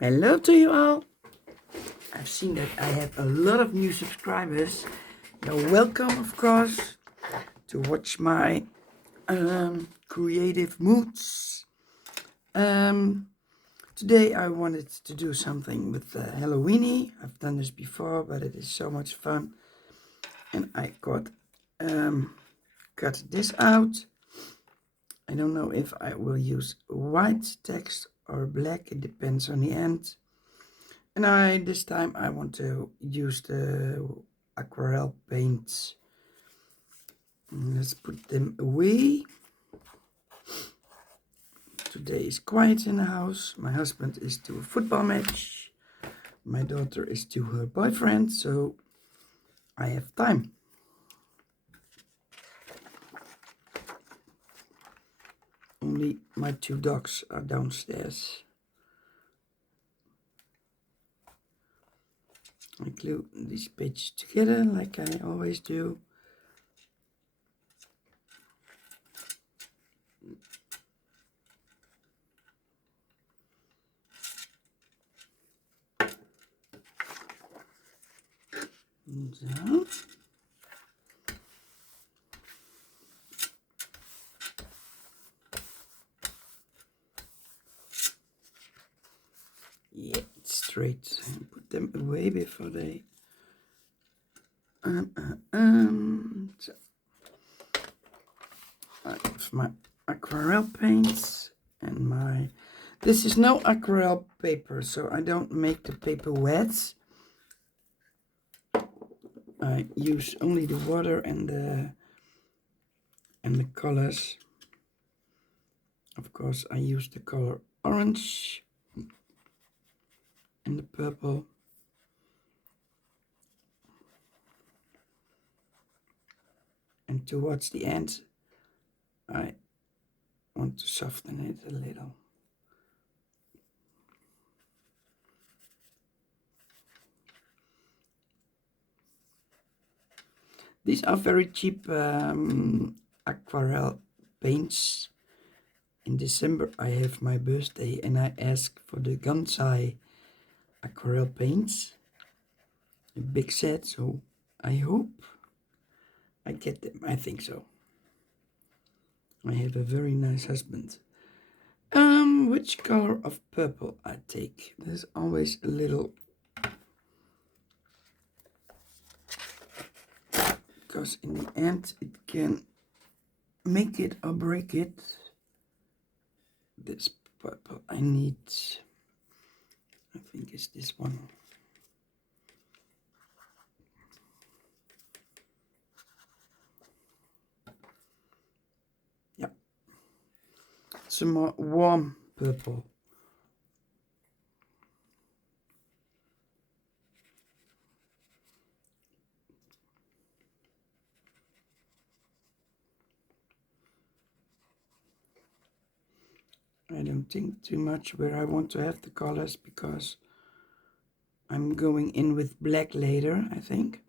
Hello to you all. I've seen that I have a lot of new subscribers. You're welcome, of course, to watch my creative moods. Today I wanted to do something with Halloweeny. I've done this before, but it is so much fun. And I got this out. I don't know if I will use white text or black. It depends on the end. And this time I want to use the aquarelle paints. Let's put them away. Today is quiet in the house. My husband is to a football match. My daughter is to her boyfriend, so I have time. Only my two dogs are downstairs. I glue these pages together like I always do. So. Yeah, straight. Put them away before they. So I have my aquarelle paints and my. This is no aquarelle paper, so I don't make the paper wet. I use only the water and the colors. Of course, I use the color orange and the purple. And towards the end, I want to soften it a little. These are very cheap aquarelle paints. In December I have my birthday and I ask for the Gansai aquarelle paints. A big set, so I hope I get them. I think so. I have a very nice husband. Which color of purple I take? There's always a little, because in the end it can make it or break it. This purple I need, I think it's this one. Yeah, it's a more warm purple. I don't think too much where I want to have the colors because I'm going in with black later, I think.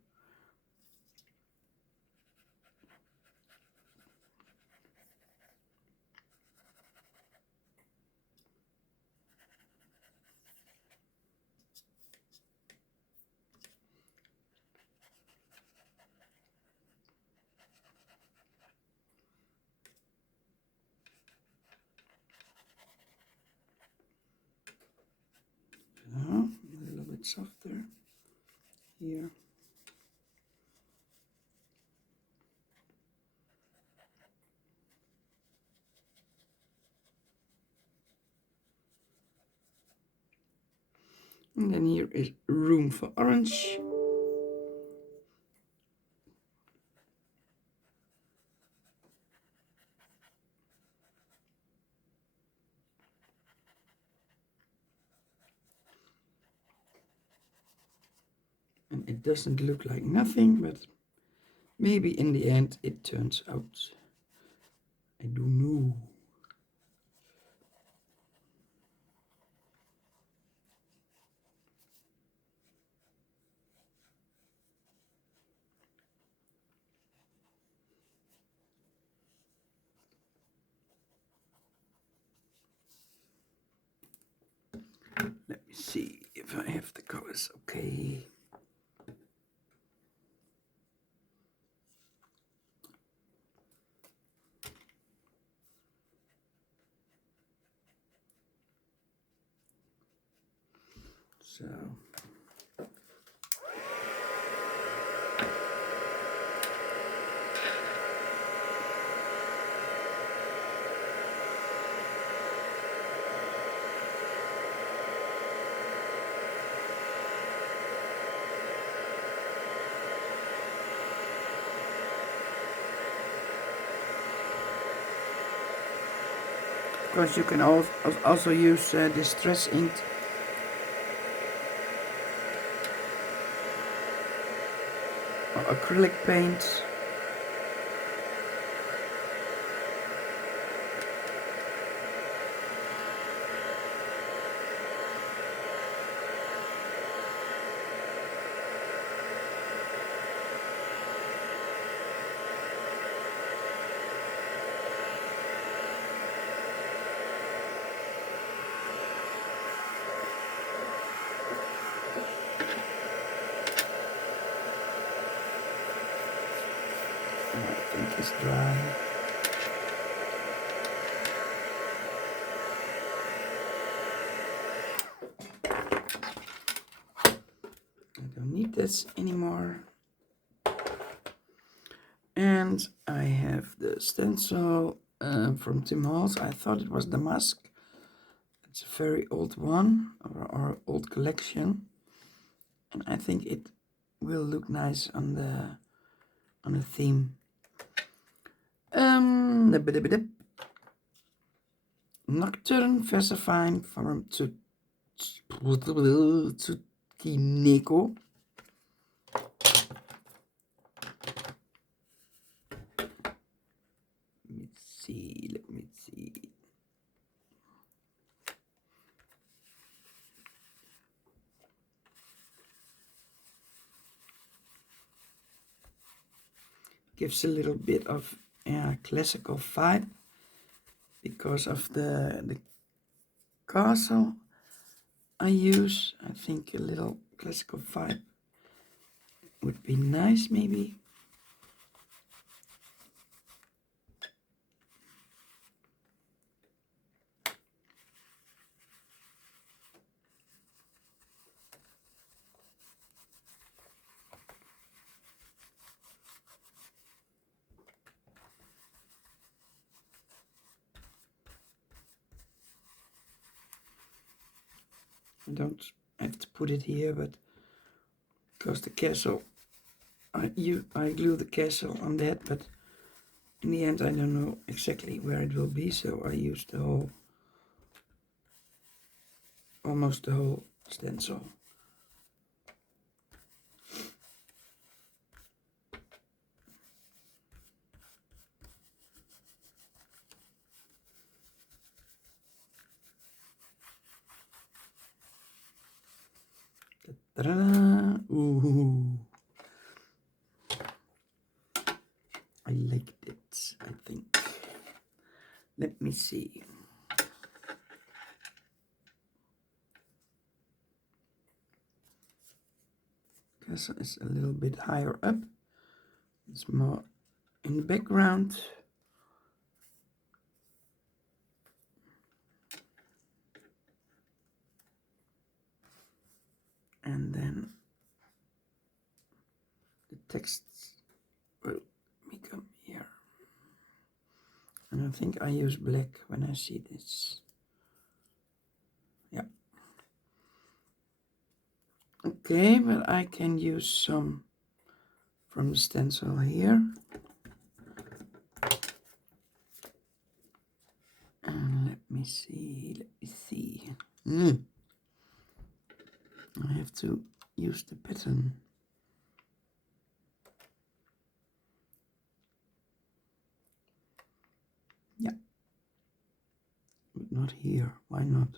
So, a little bit softer here. And then here is room for orange. And it doesn't look like nothing, but maybe in the end it turns out. I don't know. Let me see if I have the colors okay. So of course you can also use distress ink or acrylic paints. I think it's dry. I don't need this anymore. And I have the stencil from Tim Holtz. I thought it was Damask. It's a very old one, or old collection, and I think it will look nice on the theme. Nocturne Versifying from Tsukineko. Let me see. Gives a little bit of classical vibe because of the castle I use. I think a little classical vibe would be nice, maybe. I don't have to put it here, but because the castle, I glue the castle on that, but in the end I don't know exactly where it will be, so I use almost the whole stencil. Ta-da! Ooh, I liked it, I think. Let me see. Castle is a little bit higher up. It's more in the background. And then the text will become here. And I think I use black when I see this. Yeah. Okay, but I can use some from the stencil here. And let me see. I have to use the pattern. Yeah. But not here. Why not?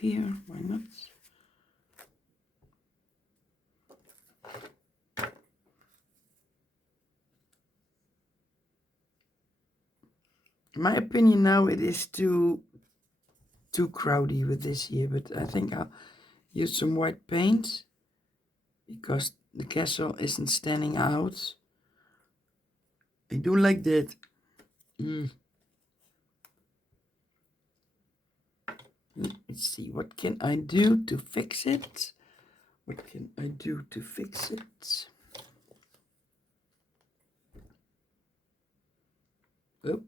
here, why not? In my opinion now it is too crowdy with this here, but I think I'll use some white paint because the castle isn't standing out. I do like that. Let's see, what can I do to fix it? What can I do to fix it? Oh.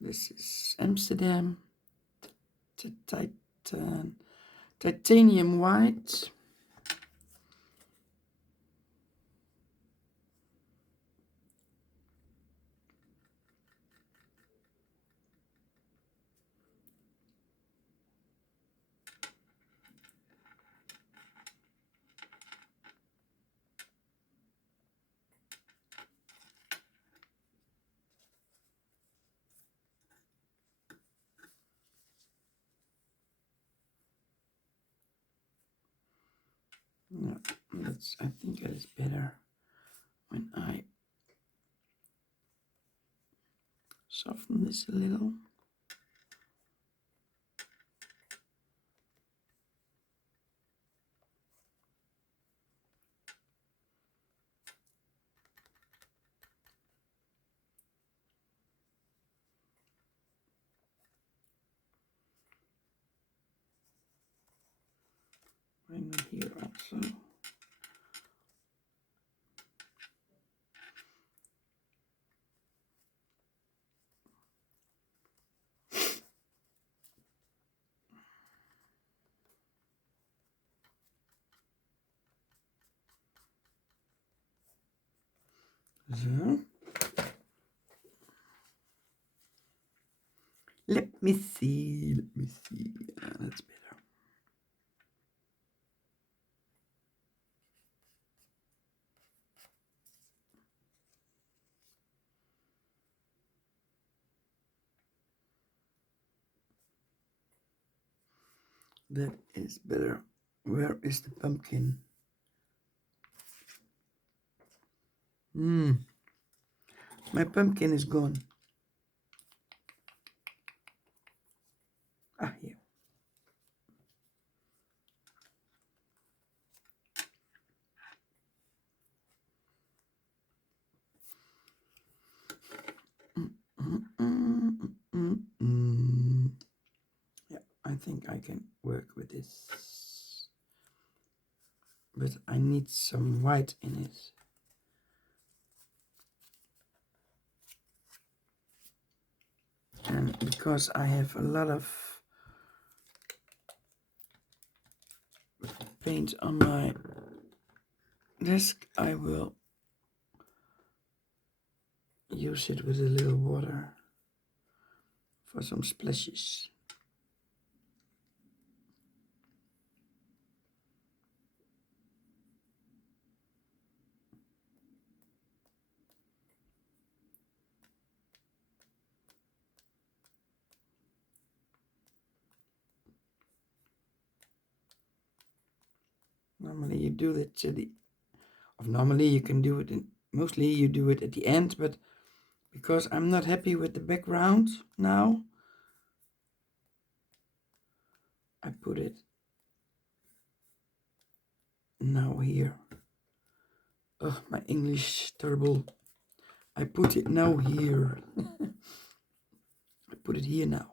This is Amsterdam. Titanium white. No, I think that is better when I soften this a little. Why not here also? So. Let me see. That's better. That is better. Where is the pumpkin? My pumpkin is gone. Ah, here. Yeah, I think I can work with this. But I need some white in it. And because I have a lot of paint on my desk, I will use it with a little water for some splashes. Normally you do it normally you can do it mostly you do it at the end, but because I'm not happy with the background now, I put it now here. Oh, my English is terrible. I put it now here. I put it here now.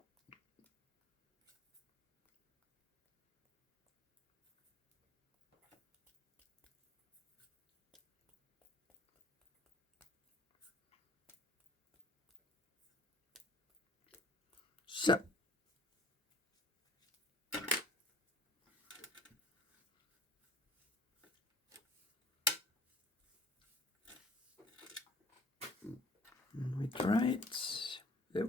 So. We try it. Yep.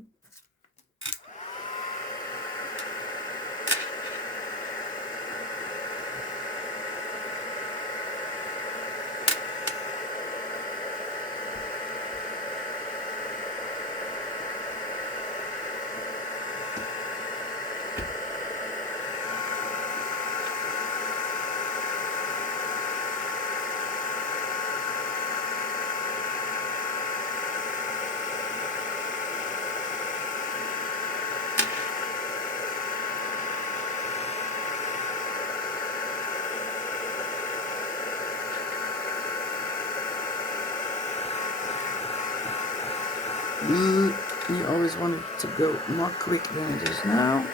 You always want it to go more quick than it is now.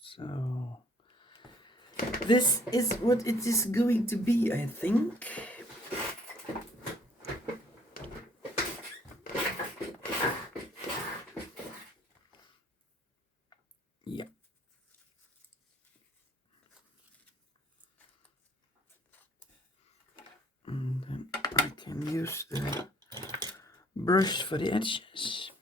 So this is what it is going to be, I think. Yeah. And then I can use the brush for the edges.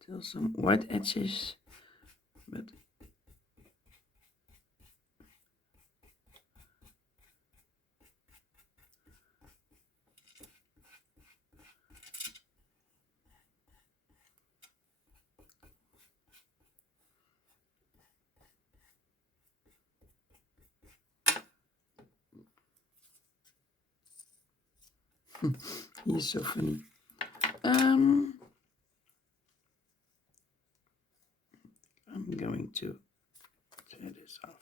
Still some white edges, but he's so funny. I'm going to tear this off.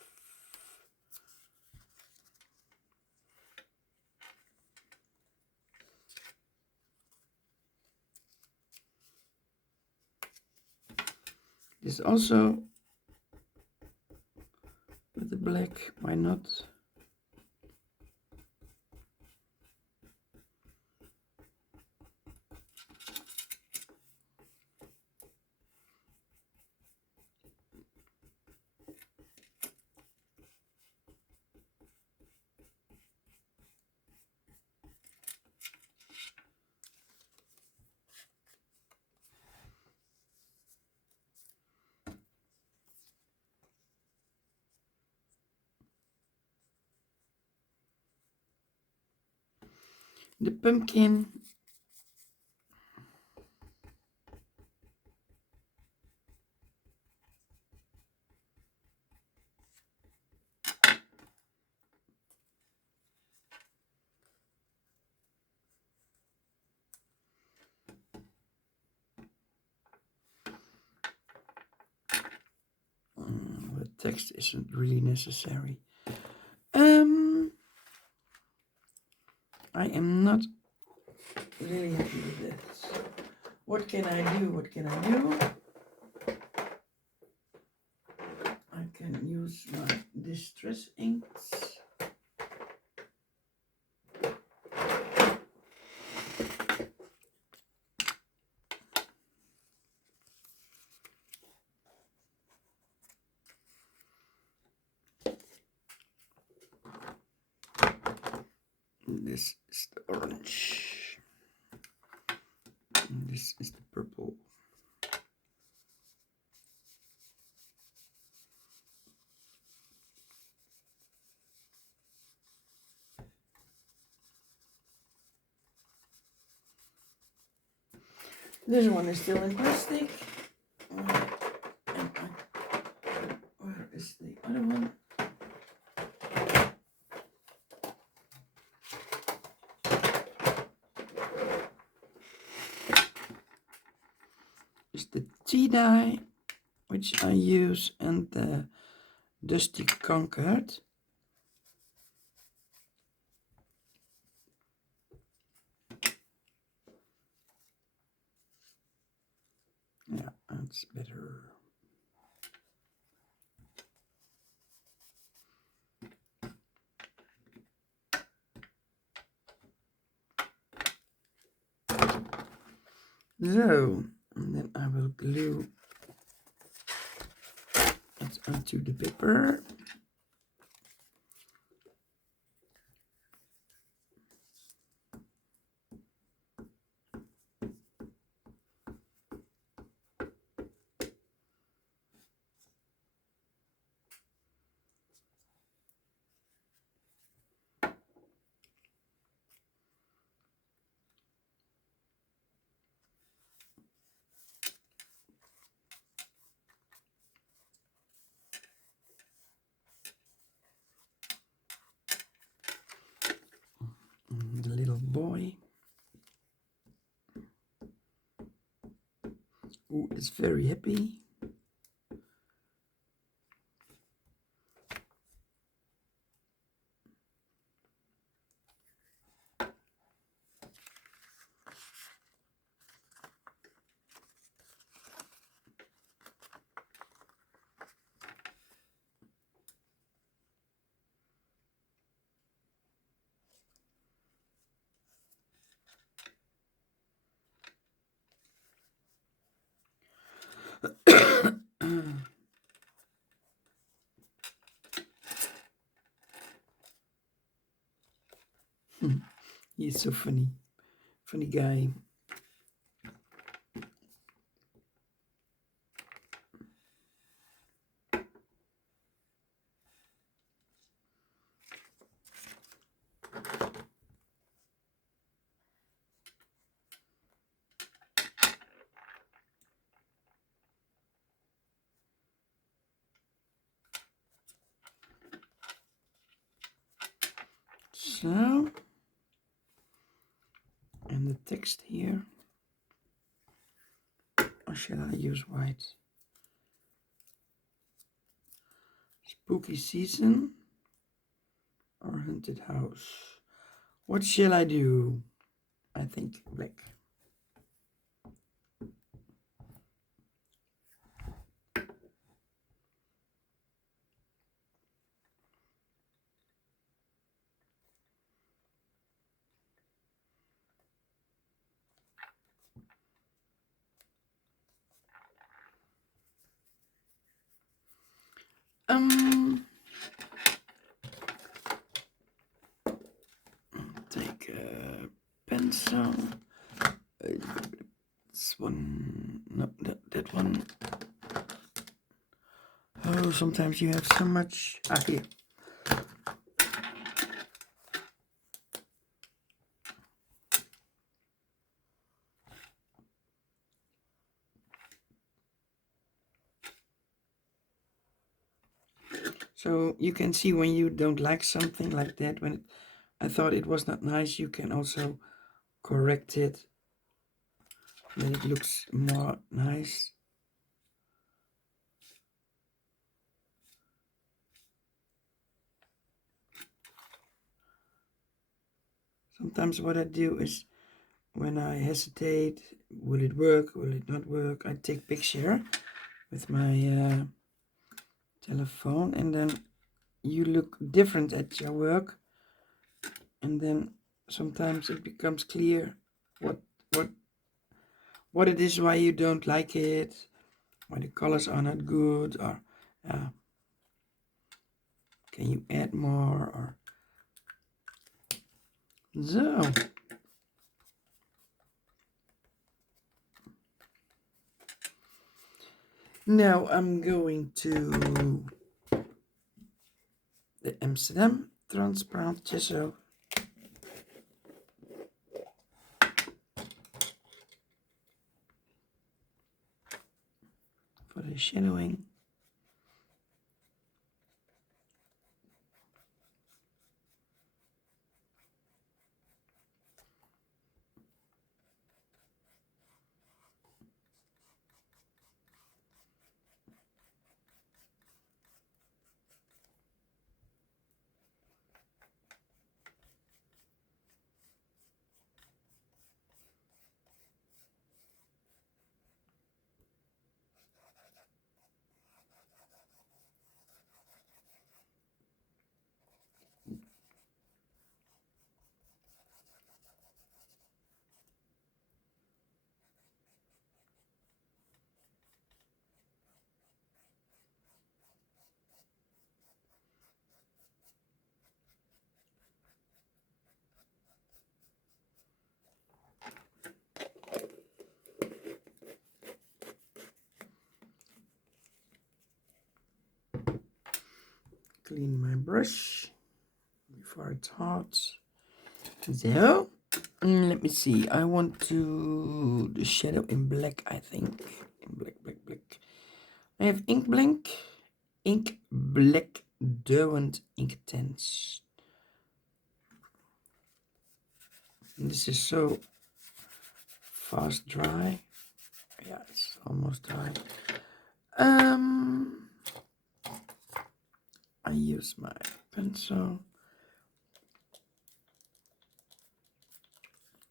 This also with the black, why not? The pumpkin. The text isn't really necessary. I am not really happy with this. What can I do? What can I do? I can use my distress inks. This is the orange. And this is the purple. This one is still in plastic. Where is the other one? Is the tea dye, which I use, and the Dusty Concord. Yeah, that's better. So, and then I will glue it onto the paper. The little boy who is very happy. He's so funny. Funny guy. So, and the text here. Or shall I use white? Spooky season or haunted house? What shall I do? I think black. Take a pencil. This one, no, that one. Oh, sometimes you have so much. Here. So you can see when you don't like something like that, when I thought it was not nice, you can also correct it, then it looks more nice. Sometimes what I do is, when I hesitate, will it work, will it not work, I take picture with my telephone, and then you look different at your work, and then sometimes it becomes clear what what it is, why you don't like it, why the colors are not good, or can you add more, or so. Now I'm going to the Amsterdam transparant gesso. For the shadowing. clean my brush before it's hot. So, let me see. I want to the shadow in black, I think. In black. I have ink black Derwent ink tints. And this is so fast dry. Yeah, it's almost dry. I use my pencil.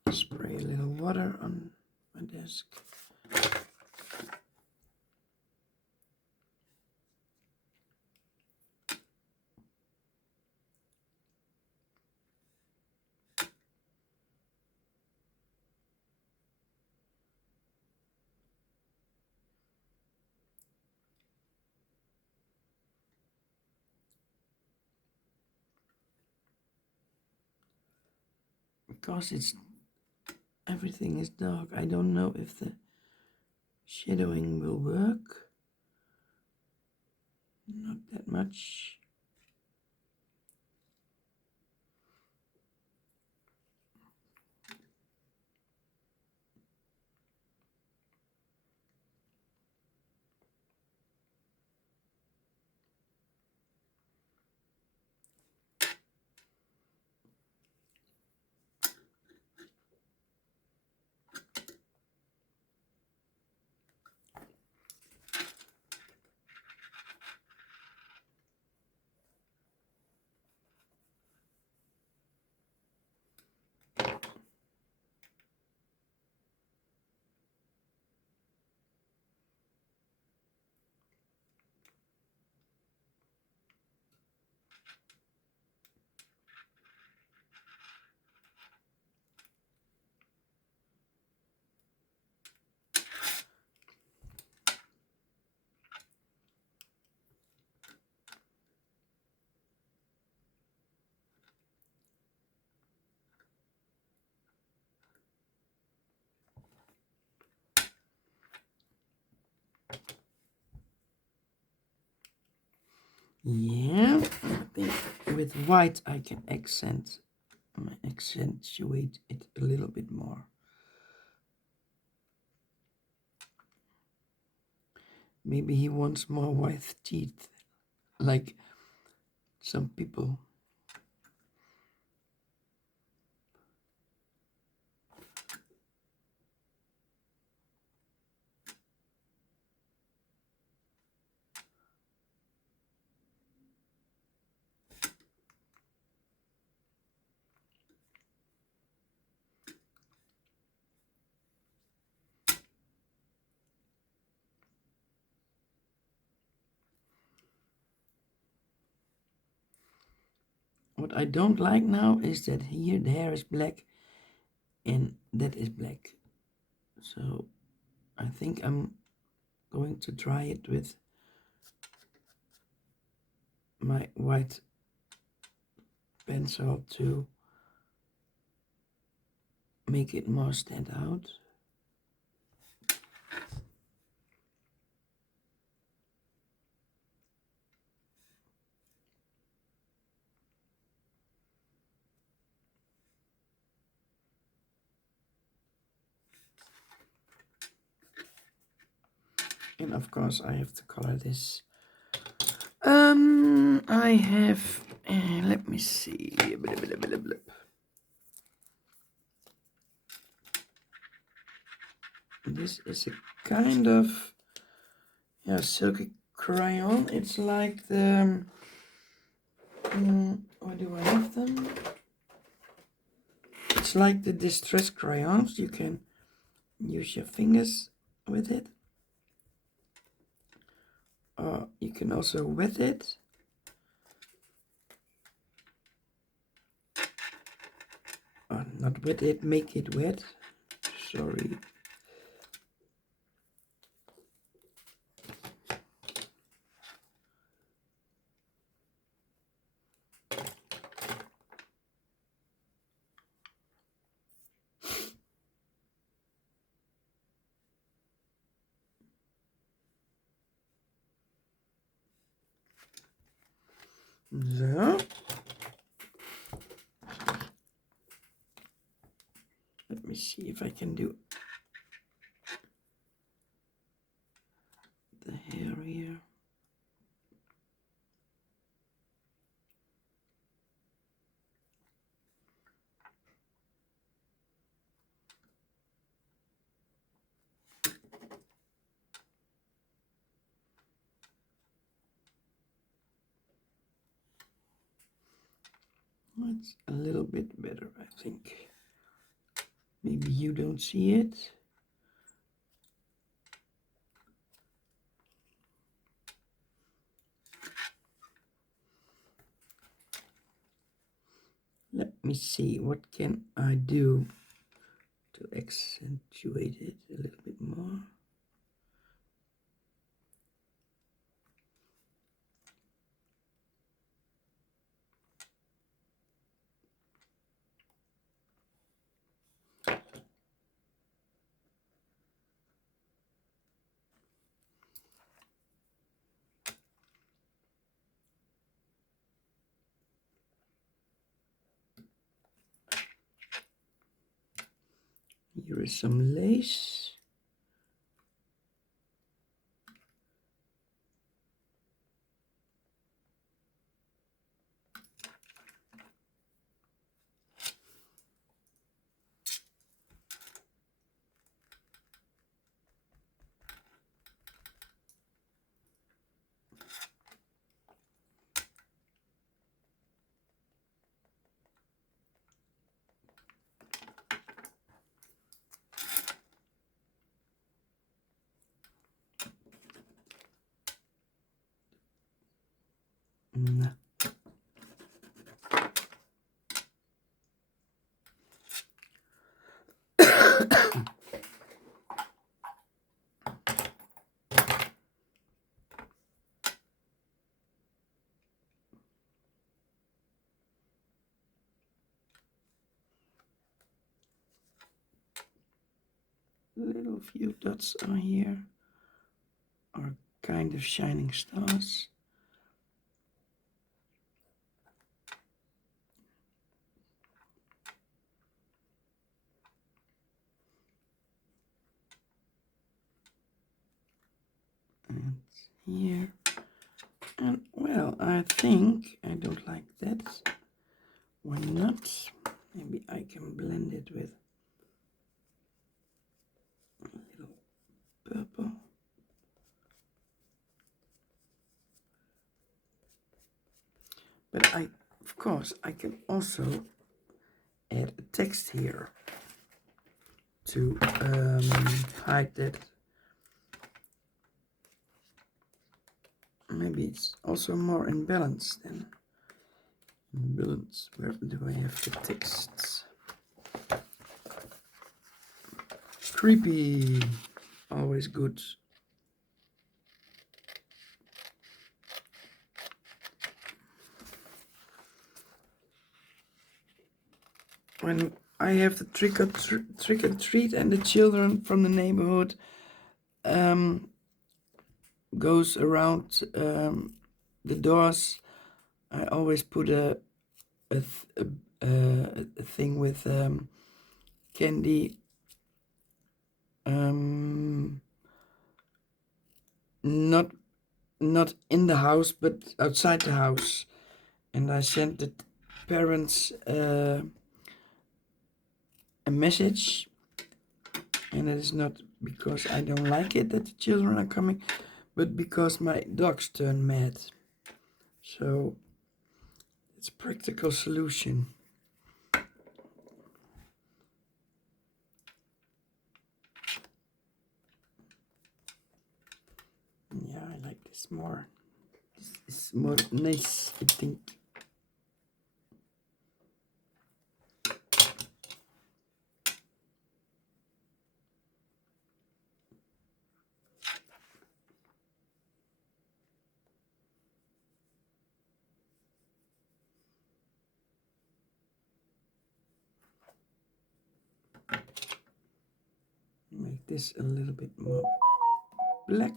Spray a little water on my desk. Because everything is dark, I don't know if the shadowing will work. Not that much. Yeah, I think with white I can accentuate it a little bit more. Maybe he wants more white teeth, like some people. What I don't like now is that here the hair is black and that is black. So I think I'm going to try it with my white pencil to make it more stand out. And of course I have to color this. I have, let me see. This is a kind of, yeah, silky crayon. It's like the, where do I have them? It's like the distress crayons. You can use your fingers with it. Or you can also wet it. Not wet it, make it wet. Sorry. So. Let me see if I can do the hair here. It's a little bit better, I think. Maybe you don't see it. Let me see, what can I do to accentuate it a little bit more? Here is some lace. Nah. Little few dots are here, are kind of shining stars. And here. And well, I think I don't like that. Why not? Maybe I can blend it with a little purple. But of course, I can also add a text here to hide that. Maybe it's also more in balance then. In balance, where do I have the texts? Creepy, always good. When I have the trick or treat and the children from the neighborhood goes around the doors, I always put a thing with candy, not in the house but outside the house, and I sent the parents a message, and it is not because I don't like it that the children are coming, but because my dogs turn mad. So it's a practical solution. Yeah, I like this more. This is more nice, I think. Make this a little bit more black.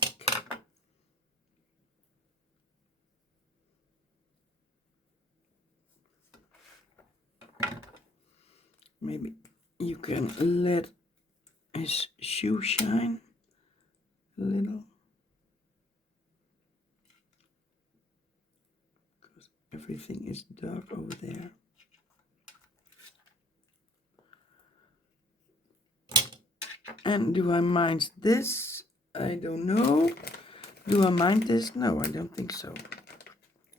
Maybe you can let his shoe shine a little. Because everything is dark over there. And do I mind this? I don't know. Do I mind this? No, I don't think so.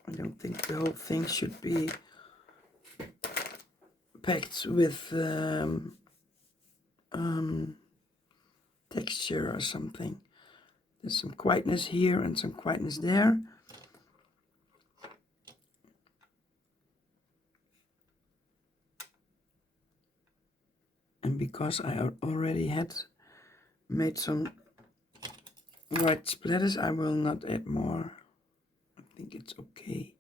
I don't think the whole thing should be packed with texture or something. There's some quietness here and some quietness there. And because I already had made some white splatters, I will not add more. I think it's okay.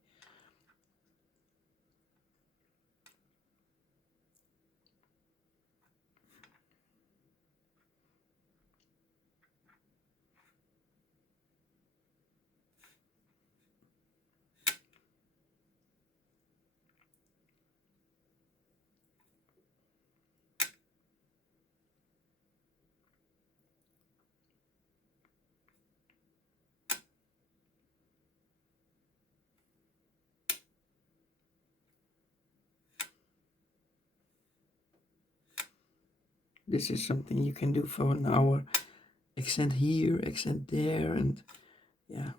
This is something you can do for an hour. Accent here, accent there, and yeah.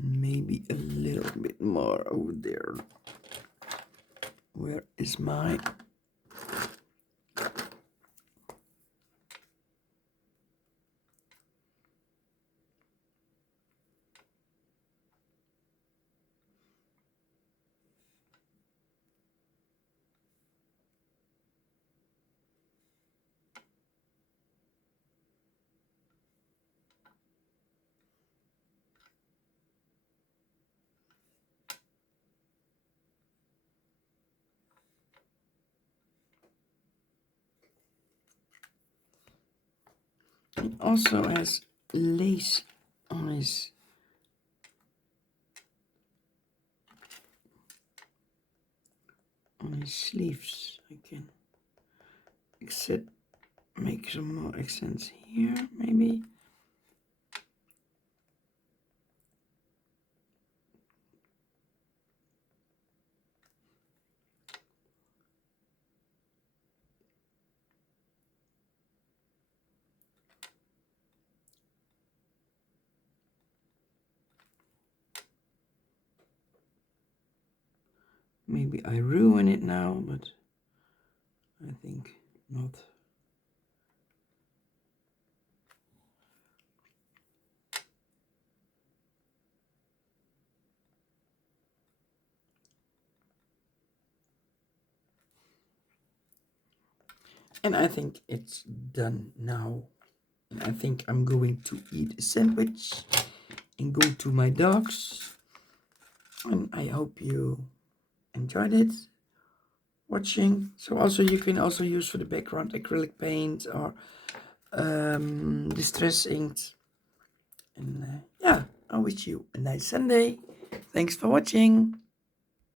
Maybe a little bit more over there. Where is my... He also has lace on his sleeves. I can make some more accents here, maybe. Maybe I ruin it now, but I think not. And I think it's done now. And I think I'm going to eat a sandwich and go to my dogs. And I hope you enjoyed it watching. So also you can also use for the background acrylic paint or distress inks. And yeah, I wish you a nice Sunday. Thanks for watching.